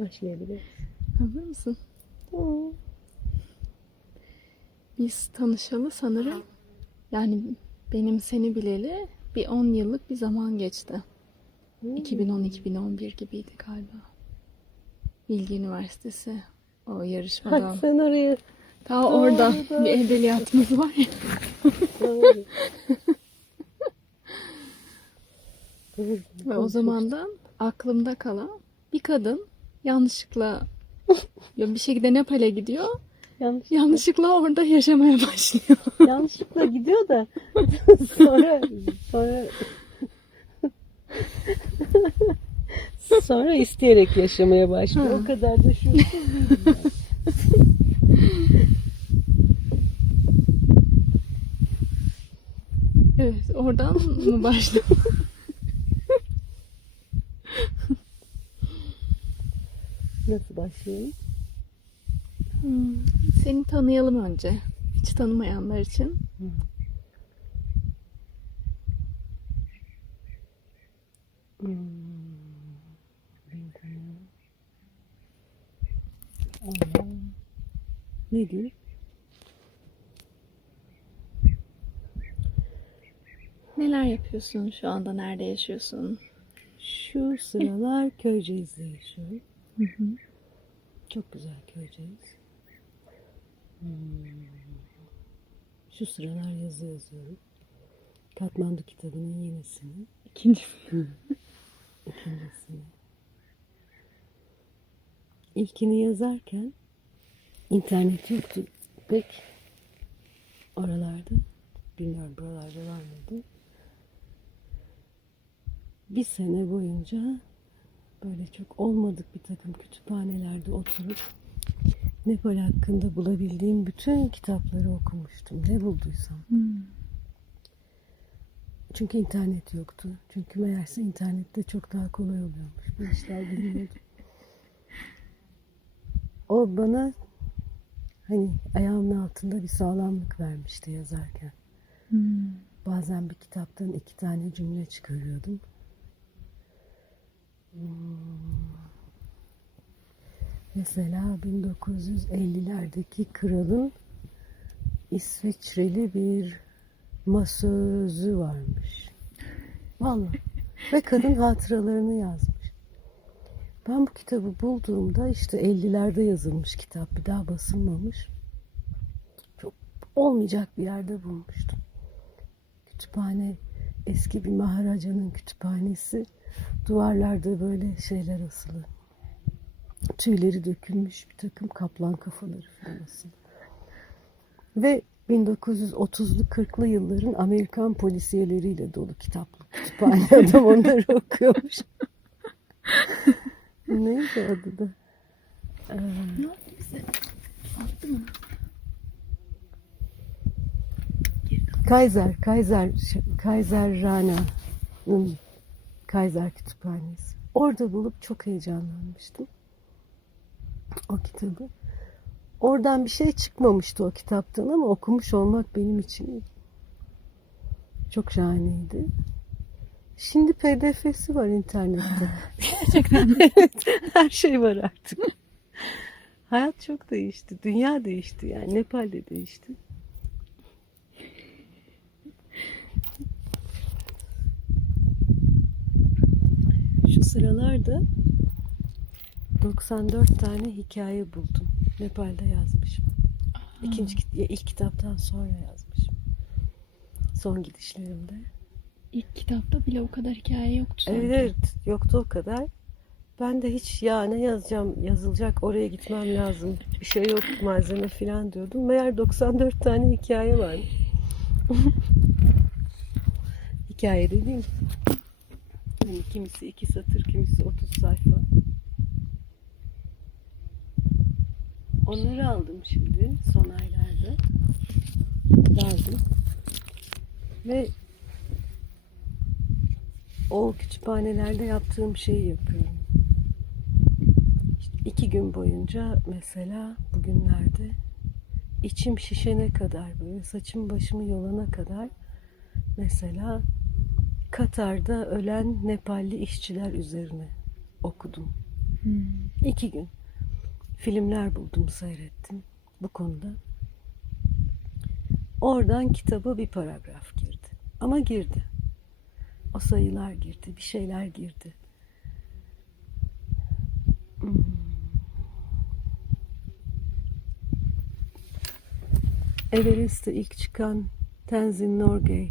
Başlayabiliriz. Hazır mısın? Tamam. Biz tanışalı sanırım yani benim seni bileli bir 10 yıllık bir zaman geçti. Hmm. 2010-2011 gibiydi galiba. Bilgi Üniversitesi o yarışmada. sen oraya. Ta orada Doğru. bir edebiyatımız var ya. Ve o zamandan aklımda kalan bir kadın yanlışlıkla ya bir şekilde Nepal'e gidiyor. Yanlış, Yanlışlıkla orada yaşamaya başlıyor. yanlışlıkla gidiyor da sonra sonra sonra isteyerek yaşamaya başlıyor. Ha. O kadar da şuursuz değilim. Evet, oradan mı başladı? Nasıl başlayalım? Hmm, Seni tanıyalım önce. Hiç tanımayanlar için. Hmm. Aa, Ne diyeyim? Neler yapıyorsun şu anda? Nerede yaşıyorsun? Şu sıralar Köyceğiz'de yaşıyorum. Çok güzel Köyceğiz. Hmm. Şu sıralar yazı yazıyorum. Katmandu kitabının yenisini, İkinci. ikincisini. İlkini yazarken internet yoktu pek oralarda. Bilmiyorum buralarda var mıydı? Bir sene boyunca böyle çok olmadık bir takım kütüphanelerde oturup Nepal hakkında bulabildiğim bütün kitapları okumuştum. Ne bulduysam. Hmm. Çünkü internet yoktu. Çünkü meğerse internette çok daha kolay oluyormuş. Bu işler bilmiyordum. O bana hani ayağımın altında bir sağlamlık vermişti yazarken. Hmm. Bazen bir kitaptan iki tane cümle çıkarıyordum. Hmm. Mesela 1950'lerdeki kralın İsviçreli bir masözü varmış. Vallahi. Ve kadın hatıralarını yazmış. Ben bu kitabı bulduğumda işte 50'lerde yazılmış kitap. Bir daha basılmamış. Çok olmayacak bir yerde bulmuştum. Kütüphane eski bir maharacanın kütüphanesi. Duvarlarda böyle şeyler asılı. Tüyleri dökülmüş bir takım kaplan kafaları falan asılı. Ve 1930'lu 40'lı yılların Amerikan polisiyeleriyle dolu kitaplı kütüphane adam onları okuyormuş. Neydi adı da? Ee, Ne yaptı bize? Attı mı? Kaiser, Kaiser, Kaiser Rana'nın Kaiser Kütüphanesi. Orada bulup çok heyecanlanmıştım. O kitabı. Oradan bir şey çıkmamıştı o kitaptan ama okumuş olmak benim için çok şahaneydi. Şimdi pdf'si var internette. Gerçekten. evet, her şey var artık. Hayat çok değişti. Dünya değişti yani. Nepal de değişti. Şu sıralarda 94 tane hikaye buldum. Nepal'de yazmışım. İkinci ilk kitaptan sonra yazmışım. Son gidişlerimde. İlk kitapta bile o kadar hikaye yoktu sanki. Evet, evet yoktu o kadar. Ben de hiç ya ne yazacağım yazılacak oraya gitmem lazım. Bir şey yok malzeme falan diyordum. Meğer 94 tane hikaye var. hikaye dediğim kimisi iki satır kimisi 30 sayfa. Onları aldım şimdi son aylarda. Daldım. Ve o kütüphanelerde yaptığım şeyi yapıyorum. İşte iki gün boyunca mesela bugünlerde içim şişene kadar böyle saçım başımı yolana kadar mesela Katar'da ölen Nepalli işçiler üzerine okudum. Hmm. İki gün. Filmler buldum, seyrettim bu konuda. Oradan kitaba bir paragraf girdi. Ama girdi. O sayılar girdi, bir şeyler girdi. Hmm. Everest'te ilk çıkan Tenzin Norgay.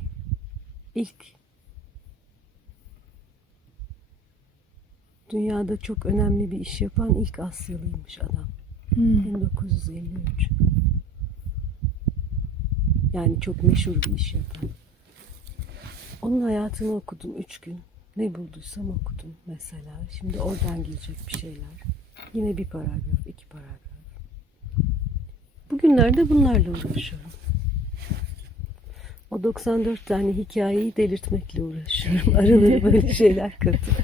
ilk dünyada çok önemli bir iş yapan ilk Asyalıymış adam. Hmm. 1953. Yani çok meşhur bir iş yapan. Onun hayatını okudum üç gün. Ne bulduysam okudum mesela. Şimdi oradan gelecek bir şeyler. Yine bir paragraf, iki paragraf. Bugünlerde bunlarla uğraşıyorum. O 94 tane hikayeyi delirtmekle uğraşıyorum. Aralara böyle şeyler katıp.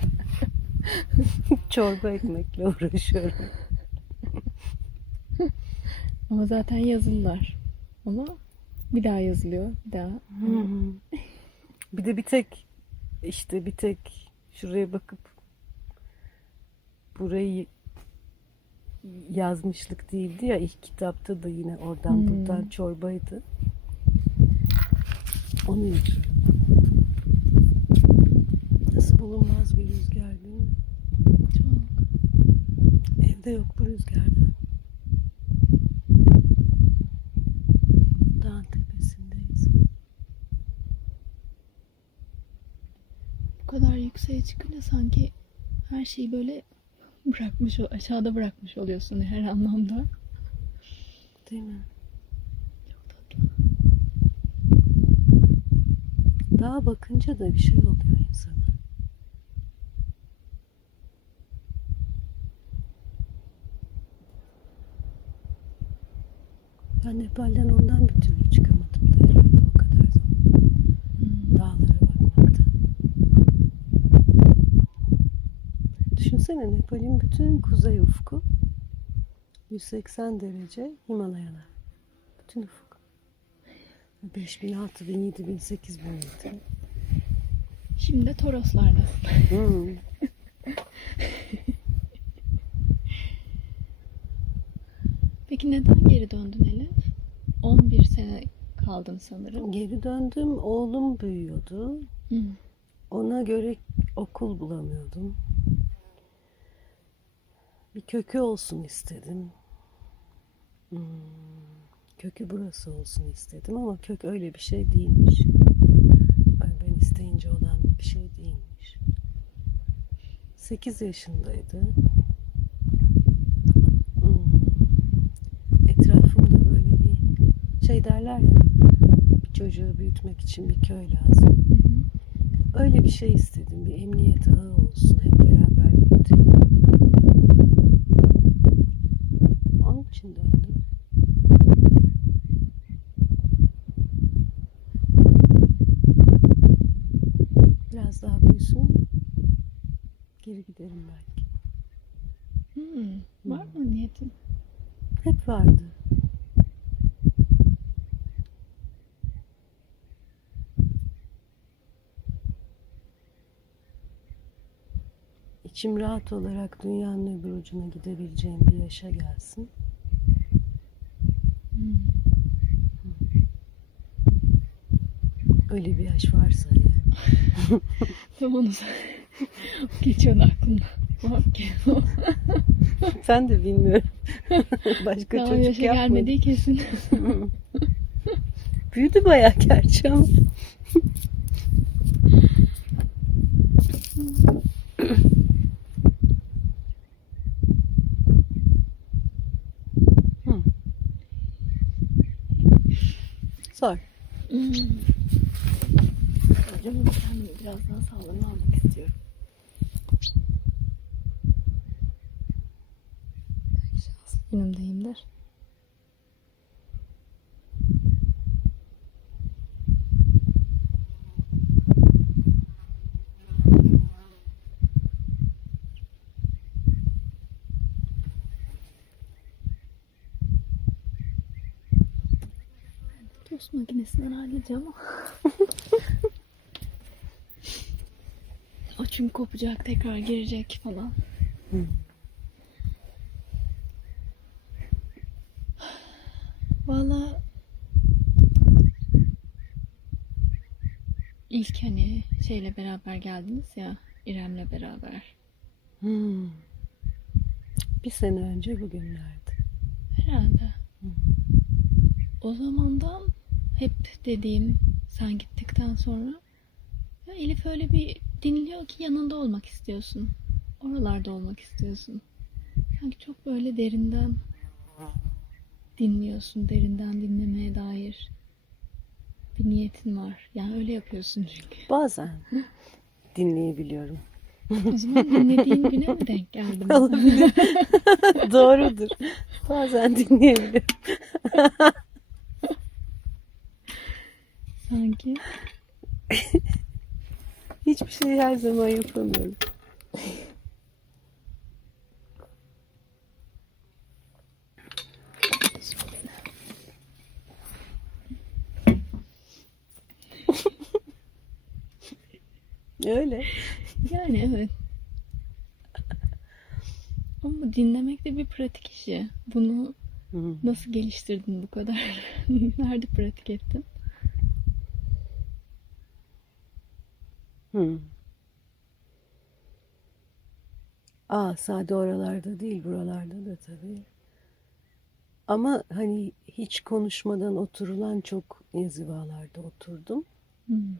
Çorba ekmekle uğraşıyorum. Ama zaten yazılılar. Ama bir daha yazılıyor. Bir daha. Bir de bir tek işte bir tek şuraya bakıp burayı yazmışlık değildi ya ilk kitapta da yine oradan Hmm. buradan çorbaydı. Onu yazıyorum. Nasıl bulunmaz bir rüzgar değil mi? Çok. Evde yok bu rüzgardan. Dağın tepesindeyiz. Bu kadar yükseğe çıkınca sanki her şeyi böyle bırakmış, aşağıda bırakmış oluyorsun her anlamda. Değil mi? Çok tatlı. Dağa bakınca da bir şey oluyor insana. Ben Nepal'den ondan bir türlü çıkamadım da herhalde o kadar zaman. Hmm. Dağlara bakmaktan. Düşünsene Nepal'in bütün kuzey ufku 180 derece Himalayalar. Bütün ufuk. 5000, 6000, 7000, 8000 metre. Şimdi de Toroslarda. Hmm. Peki neden geri döndün Elif? 11 sene kaldın sanırım. Geri döndüm. Oğlum büyüyordu. Hı. Ona göre okul bulamıyordum. Bir kökü olsun istedim. Hmm, Kökü burası olsun istedim ama kök öyle bir şey değilmiş. Ben isteyince olan bir şey değilmiş. 8 yaşındaydı. Hmm, Etrafımda böyle bir şey derler ya bir çocuğu büyütmek için bir köy lazım. Hı hı. Öyle bir şey istedim. Bir emniyet ağı olsun. Hep beraber büyütelim. Onun için döndüm. Biraz daha büyüsün. Geri giderim belki. Hmm. Var mı niyetin? Hep vardı. İçim rahat olarak dünyanın öbür ucuna gidebileceğim bir yaşa gelsin. Öyle bir yaş varsa eğer. Tam onu. Bak ki. Ben de bilmiyorum. Başka Daha çocuk yaşa yapmadım. gelmediği kesin. Büyüdü bayağı gerçi ama. Hı. Sor. Hmm. Canım kendimi biraz daha sağlığını almak istiyorum. Şans Tost makinesinden halledeceğim ama. o çünkü kopacak tekrar girecek falan. Hmm. Valla ilk hani şeyle beraber geldiniz ya İrem'le beraber. Hmm. Bir sene önce bugünlerdi. Herhalde. Hmm. O zamandan hep dediğim sen gittikten sonra ya Elif öyle bir dinliyor ki yanında olmak istiyorsun. Oralarda olmak istiyorsun. Sanki çok böyle derinden dinliyorsun. Derinden dinlemeye dair bir niyetin var. Yani öyle yapıyorsun çünkü. Bazen dinleyebiliyorum. O zaman dinlediğin güne mi denk geldim? Olabilir. Doğrudur. Bazen dinleyebiliyorum. Sanki. Hiçbir şey her zaman yapamıyorum. Öyle. Yani evet. Ama dinlemek de bir pratik işi. Bunu nasıl geliştirdin bu kadar? Nerede pratik ettin? Hı. Aa, sade oralarda değil, buralarda da tabii. Ama hani hiç konuşmadan oturulan çok inzivalarda oturdum. Hmm.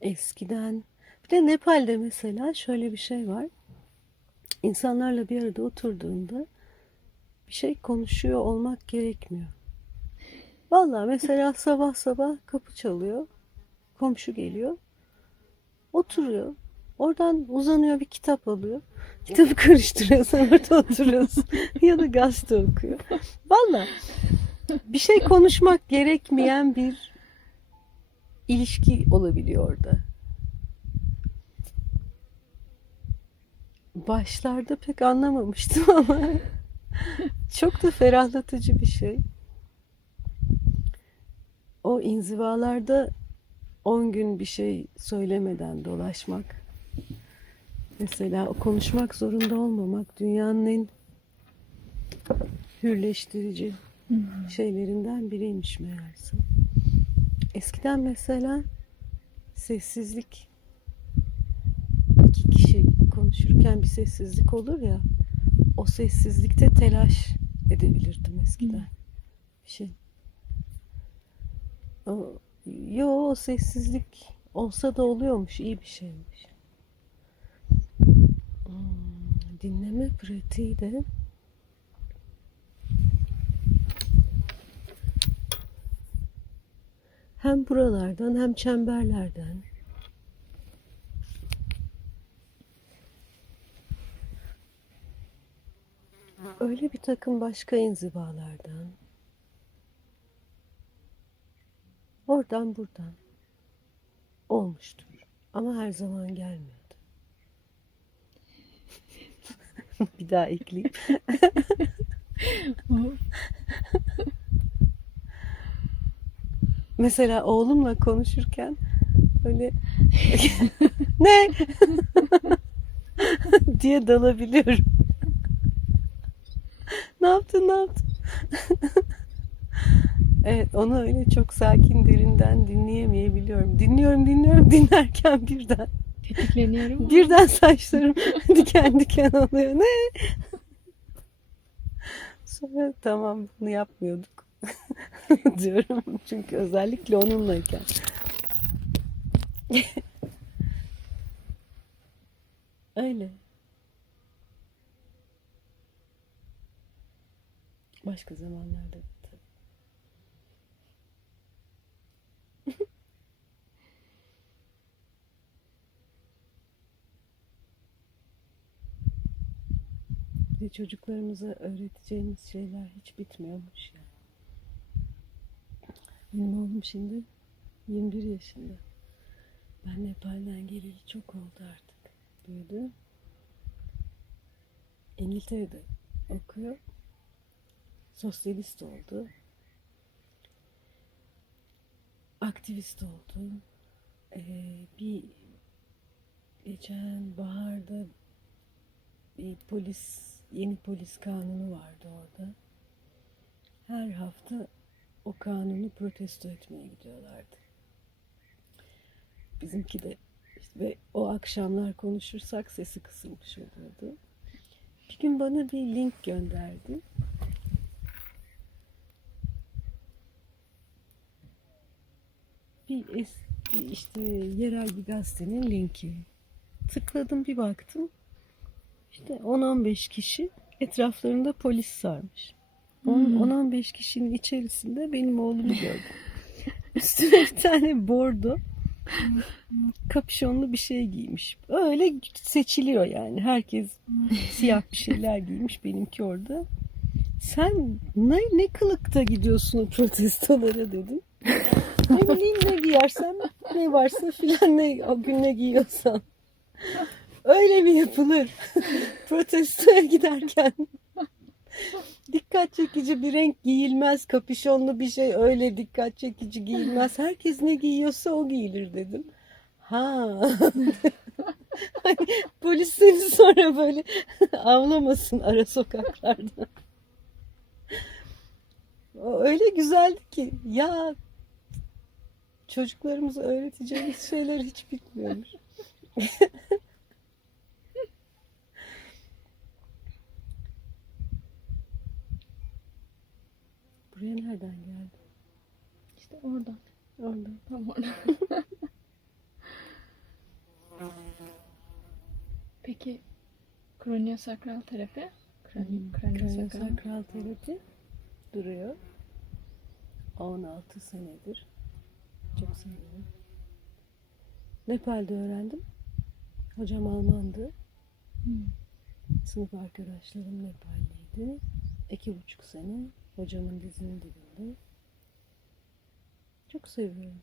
Eskiden bir de Nepal'de mesela şöyle bir şey var. İnsanlarla bir arada oturduğunda bir şey konuşuyor olmak gerekmiyor. Vallahi mesela sabah sabah kapı çalıyor. Komşu geliyor. Oturuyor. Oradan uzanıyor bir kitap alıyor. Kitabı karıştırıyor. Sen orada oturuyorsun. ya da gazete okuyor. Vallahi bir şey konuşmak gerekmeyen bir ilişki olabiliyor orada. Başlarda pek anlamamıştım ama çok da ferahlatıcı bir şey. O inzivalarda 10 gün bir şey söylemeden dolaşmak. Mesela konuşmak zorunda olmamak dünyanın en hürleştirici Hmm. şeylerinden biriymiş meğerse. Eskiden mesela sessizlik iki kişi konuşurken bir sessizlik olur ya o sessizlikte telaş edebilirdim eskiden. Bir şey. O, yo sessizlik olsa da oluyormuş iyi bir şeymiş. Hmm, dinleme pratiği de hem buralardan hem çemberlerden öyle bir takım başka inzivalardan oradan buradan olmuştur ama her zaman gelmiyordu. bir daha ekleyeyim. Mesela oğlumla konuşurken böyle ne diye dalabiliyorum. ne yaptın ne yaptın? Evet onu öyle çok sakin derinden dinleyemeyebiliyorum. Dinliyorum dinliyorum dinlerken birden Tetikleniyorum. birden saçlarım diken diken oluyor. Ne? Sonra tamam bunu yapmıyorduk diyorum. Çünkü özellikle onunlayken. Öyle. Başka zamanlarda da tabii. Bir de çocuklarımıza öğreteceğimiz şeyler hiç bitmiyormuş ya. Benim oğlum şimdi 21 yaşında. Ben Nepal'den geleli çok oldu artık. Büyüdü. İngiltere'de okuyor. Sosyalist oldu. Aktivist oldu. Ee, bir geçen baharda bir polis yeni polis kanunu vardı orada. Her hafta o kanunu protesto etmeye gidiyorlardı. Bizimki de işte ve o akşamlar konuşursak sesi kısılmış oluyordu. Bir gün bana bir link gönderdi. Bir eski işte yerel bir gazetenin linki. Tıkladım bir baktım. İşte 10-15 kişi etraflarında polis sarmış. Hmm. 10-15 kişinin içerisinde benim oğlumu gördüm. Üstüne bir tane bordo kapşonlu bir şey giymiş. Öyle seçiliyor yani. Herkes siyah bir şeyler giymiş. Benimki orada. Sen ne, ne kılıkta gidiyorsun o protestolara dedim. ne bileyim ne giyersem ne varsa filan ne o gün ne giyiyorsam. Öyle mi yapılır? Protestoya giderken. Dikkat çekici bir renk giyilmez. Kapüşonlu bir şey öyle dikkat çekici giyilmez. Herkes ne giyiyorsa o giyilir dedim. Ha. Hani Polis seni sonra böyle avlamasın ara sokaklarda. Öyle güzeldi ki ya çocuklarımıza öğreteceğimiz şeyler hiç bitmiyormuş. Buraya nereden geldi? İşte oradan. Oradan. Tam oradan. Peki kraniosakral terapi? Krani, kraniosakral. Kraniosakral terapi duruyor. 16 senedir. Çok seviyorum. Nepal'de öğrendim. Hocam Almandı. Hmm. Sınıf arkadaşlarım Nepalliydi. İki buçuk sene hocamın dizinin dibinde. Çok seviyorum.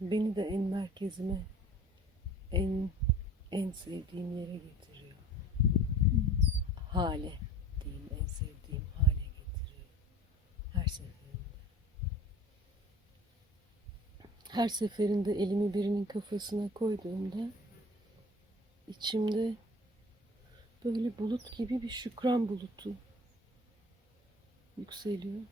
Beni de en merkezime, en en sevdiğim yere getiriyor. Hale diyeyim, en sevdiğim hale getiriyor. Her seferinde. Her seferinde elimi birinin kafasına koyduğumda içimde böyle bulut gibi bir şükran bulutu yükseliyor.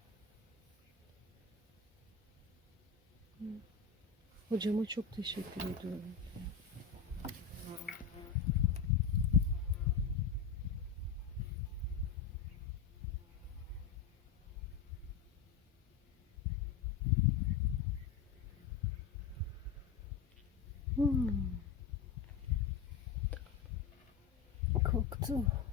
Hocama çok teşekkür ediyorum. Hmm. Korktum. Değil mi?